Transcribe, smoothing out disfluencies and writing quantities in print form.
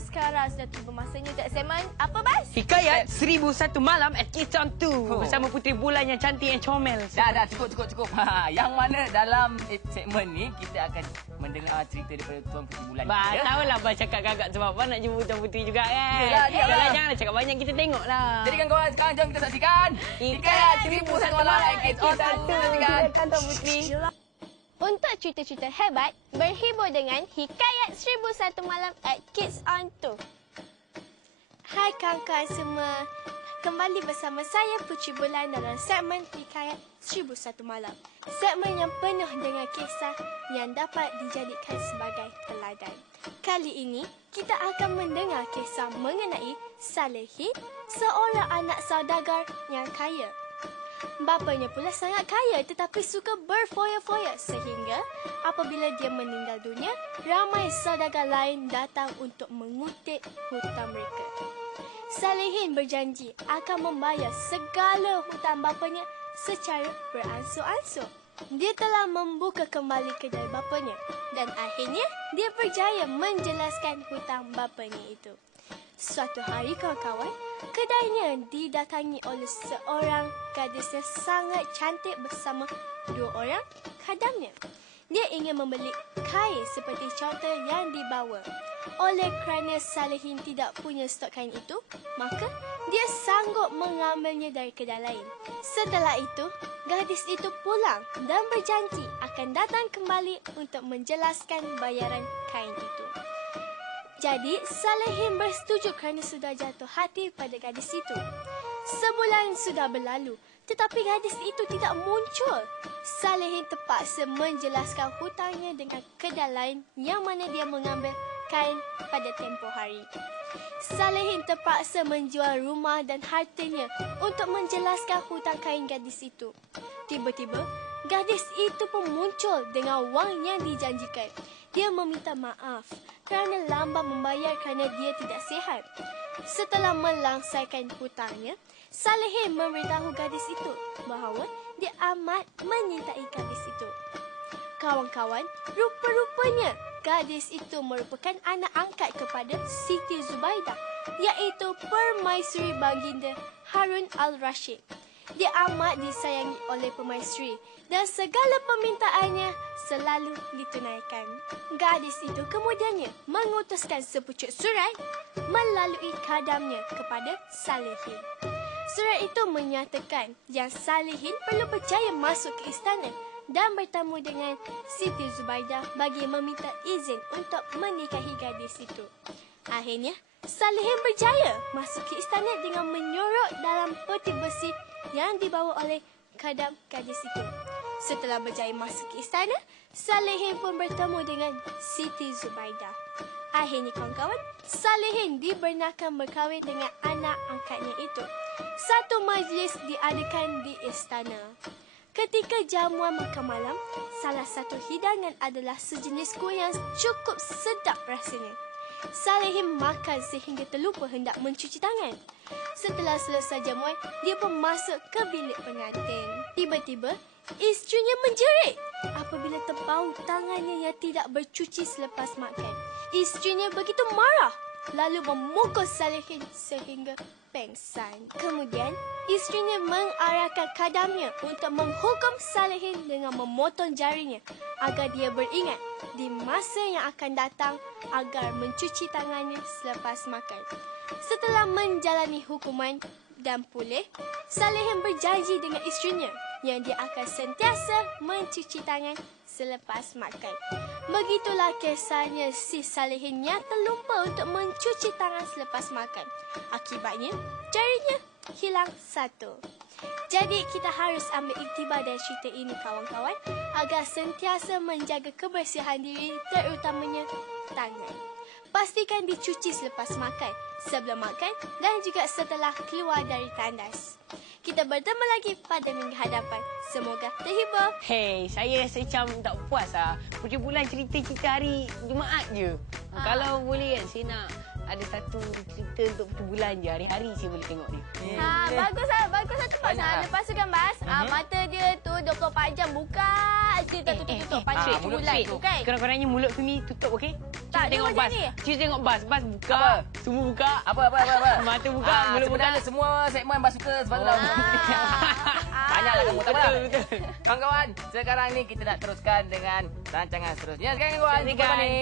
sekarang sudah tiba masanya untuk segmen apa, Bas? Hikayat 1001 Malam at Kids on 2 bersama Puteri Bulan yang cantik yang comel. Dah, cukup. Yang mana dalam segmen ni kita akan mendengar cerita daripada Tuan Puteri Bulan. Tahulah Abang cakap gagak sebab Abang nak jumpa Tuan Puteri juga kan. Yelah, janganlah cakap banyak, kita tengoklah. Jadi kan korang sekarang jom kita saksikan Hikayat 1001 Malam at Kids on 2. Saksikan Tuan Puteri. Untuk cerita-cerita hebat, berhibur dengan Hikayat 1001 Malam at Kids on 2. Hai kawan-kawan semua. Kembali bersama saya Puteri Bulan dalam segmen Hikayat 1001 Malam. Segmen yang penuh dengan kisah yang dapat dijadikan sebagai teladan. Kali ini, kita akan mendengar kisah mengenai Salehin, seorang anak saudagar yang kaya. Bapanya pula sangat kaya tetapi suka berfoya-foya sehingga apabila dia meninggal dunia, ramai saudagar lain datang untuk mengutip hutang mereka. Salehin berjanji akan membayar segala hutang bapanya secara beransur-ansur. Dia telah membuka kembali kedai bapanya dan akhirnya dia berjaya menjelaskan hutang bapanya itu. Suatu hari kawan-kawan, kedainya didatangi oleh seorang gadis yang sangat cantik bersama dua orang khadamnya. Dia ingin membeli kain seperti contoh yang dibawa. Oleh kerana Salehin tidak punya stok kain itu, maka dia sanggup mengambilnya dari kedai lain. Setelah itu, gadis itu pulang dan berjanji akan datang kembali untuk menjelaskan bayaran kain itu. Jadi, Salehin bersetuju kerana sudah jatuh hati pada gadis itu. Sebulan sudah berlalu, tetapi gadis itu tidak muncul. Salehin terpaksa menjelaskan hutangnya dengan kedai lain yang mana dia mengambil kain pada tempoh hari. Salehin terpaksa menjual rumah dan hartanya untuk menjelaskan hutang kain gadis itu. Tiba-tiba, gadis itu pun muncul dengan wang yang dijanjikan. Dia meminta maaf kerana lambat membayar kerana dia tidak sihat. Setelah melangsaikan hutangnya, Salehin memberitahu gadis itu bahawa dia amat menyintai gadis itu. Kawan-kawan, rupa-rupanya gadis itu merupakan anak angkat kepada Siti Zubaidah, iaitu permaisuri baginda Harun al-Rashid. Dia amat disayangi oleh permaisuri dan segala permintaannya selalu ditunaikan. Gadis itu kemudiannya mengutuskan sepucuk surat melalui khadamnya kepada Salehin. Surat itu menyatakan yang Salehin perlu berjaya masuk ke istana dan bertemu dengan Siti Zubaidah bagi meminta izin untuk menikahi gadis itu. Akhirnya, Salehin berjaya masuk ke istana dengan menyorok dalam peti besi yang dibawa oleh khadam gadis itu. Setelah berjaya masuk ke istana, Salehin pun bertemu dengan Siti Zubaidah. Akhirnya kawan-kawan, Salehin dibenarkan berkahwin dengan anak angkatnya itu. Satu majlis diadakan di istana. Ketika jamuan makan malam, salah satu hidangan adalah sejenis kuih yang cukup sedap rasanya. Salehin makan sehingga terlupa hendak mencuci tangan. Setelah selesai jamuan, dia pun masuk ke bilik pengantin. Tiba-tiba, isterinya menjerit apabila terbau tangannya yang tidak bercuci selepas makan. Isterinya begitu marah, lalu memukul Salehin sehingga pengsan. Kemudian, isterinya mengarahkan khadamnya untuk menghukum Salehin dengan memotong jarinya agar dia beringat di masa yang akan datang agar mencuci tangannya selepas makan. Setelah menjalani hukuman dan pulih, Salehin berjanji dengan isterinya yang dia akan sentiasa mencuci tangan selepas makan. Begitulah kisahnya si Salehin yang terlupa untuk mencuci tangan selepas makan. Akibatnya, jarinya hilang satu. Jadi kita harus ambil iktibar dari cerita ini kawan-kawan agar sentiasa menjaga kebersihan diri, terutamanya tangan. Pastikan dicuci selepas makan, sebelum makan dan juga setelah keluar dari tandas. Kita bertemu lagi pada minggu hadapan. Semoga terhibur. Hey, saya rasa macam tak puas lah. Puteri Bulan cerita hari Jumaat je. Kalau boleh kan, saya nak ada satu cerita untuk Puteri Bulan je. Hari-hari saya boleh tengok dia. Bagus lah tu Bas. Lepas tu kan Bas, mata dia tu 24 jam buka. Kita tutup-tutup. Pancik bulan tu kan. Kurang-kurangnya mulut Femi tutup, okey? Tak, dia tengok macam bas. ni. Cuba tengok bas. Bas buka. Apa? Semua buka. Apa? Mata buka, mulut buka. Sebenarnya semua segmen bas suka sepatutnya. Banyaklah kamu tak apa. Betul. Kawan-kawan, sekarang ni kita nak teruskan dengan rancangan seterusnya. Sekarang kawan, Silakan. apa ni?